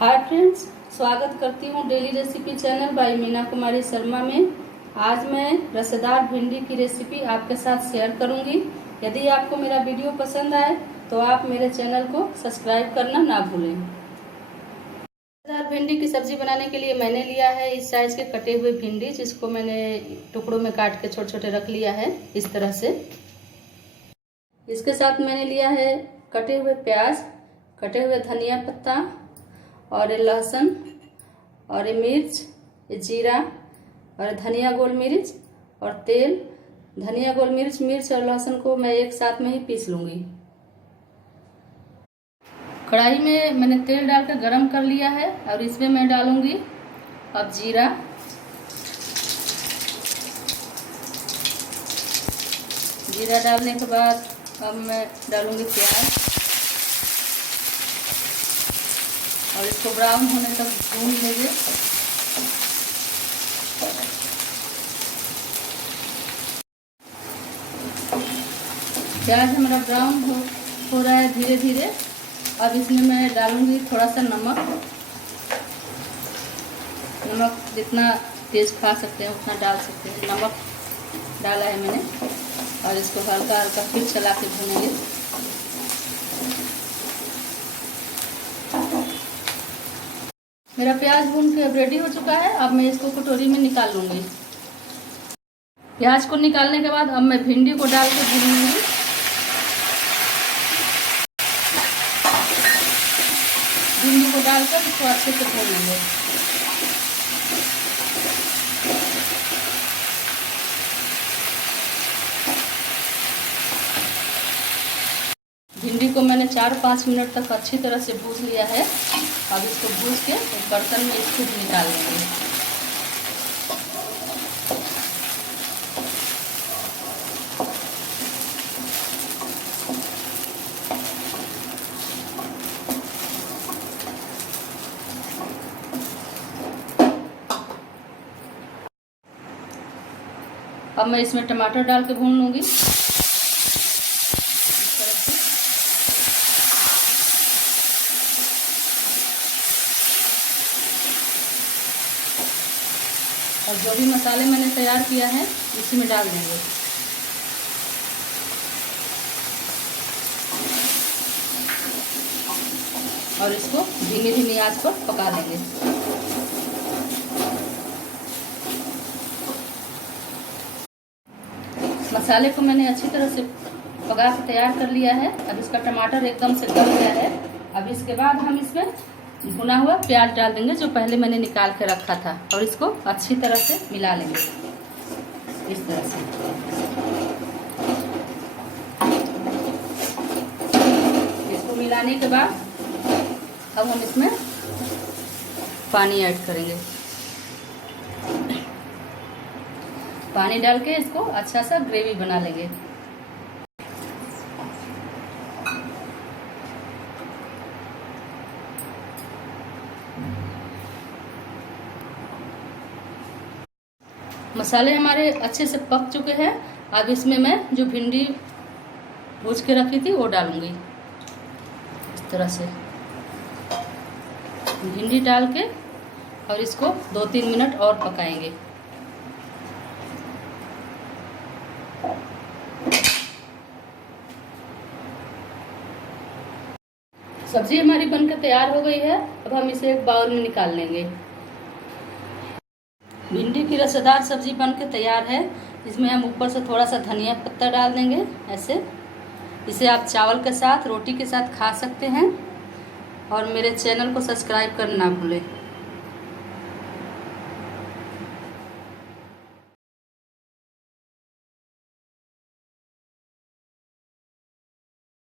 Hi friends, स्वागत करती हूँ daily recipe channel by Meena Kumari Sharma में। आज मैं रसेदार भिंडी की रेसिपी आपके साथ शेयर करूँगी। यदि आपको मेरा वीडियो पसंद आए तो आप मेरे चैनल को सब्सक्राइब करना ना भूलें। रसेदार भिंडी की सब्जी बनाने के लिए मैंने लिया है इस साइज के कटे हुए भिंडी, जिसको मैंने टुकड़ों में काट के छोटे छोटे रख लिया है इस तरह से। इसके साथ मैंने लिया है कटे हुए प्याज, कटे हुए धनिया पत्ता और ये लहसुन और ये मिर्च, ये जीरा और धनिया गोल मिर्च और तेल। धनिया गोल मिर्च और लहसुन को मैं एक साथ में ही पीस लूँगी। कढ़ाई में मैंने तेल डालकर गरम कर लिया है और इसमें मैं डालूँगी अब जीरा, जीरा डालने के बाद अब मैं डालूँगी प्याज और इसको ब्राउन होने तक भून लेंगे। प्याज हमारा ब्राउन हो रहा है धीरे धीरे। अब इसमें मैं डालूंगी थोड़ा सा नमक जितना तेज खा सकते हैं उतना डाल सकते हैं। नमक डाला है मैंने और इसको हल्का हल्का फिर चला के भूनेंगे। मेरा प्याज भून के अब रेडी हो चुका है। अब मैं इसको कटोरी में निकाल लूँगी। प्याज को निकालने के बाद अब मैं भिंडी को डाल के भून लूँगी। भिंडी को डालकर इसको अच्छे से भून लेंगे। भिंडी को मैंने 4-5 मिनट तक अच्छी तरह से भून लिया है। अब इसको भून के एक बर्तन में इसको निकाल लेंगे। अब मैं इसमें टमाटर डाल के भून लूँगी। और जो भी मसाले मैंने तैयार किया है इसी में डाल देंगे। और इसको धीमी धीमी आंच पर पका लेंगे। मसाले को मैंने अच्छी तरह से पका के तैयार कर लिया है। अब इसका टमाटर एकदम से गल गया है। अब इसके बाद हम इसमें भुना हुआ प्याज डाल देंगे जो पहले मैंने निकाल के रखा था और इसको अच्छी तरह से मिला लेंगे इस तरह से। इसको मिलाने के बाद अब हम इसमें पानी ऐड करेंगे। पानी डाल के इसको अच्छा सा ग्रेवी बना लेंगे। मसाले हमारे अच्छे से पक चुके हैं। अब इसमें मैं जो भिंडी भूज के रखी थी वो डालूंगी इस तरह से। भिंडी डाल के और इसको 2-3 मिनट और पकाएंगे। सब्जी हमारी बनकर तैयार हो गई है। अब हम इसे एक बाउल में निकाल लेंगे। भिंडी की रसेदार सब्जी बनके तैयार है। इसमें हम ऊपर से थोड़ा सा धनिया पत्ता डाल देंगे ऐसे। इसे आप चावल के साथ, रोटी के साथ खा सकते हैं। और मेरे चैनल को सब्सक्राइब करना ना भूलें।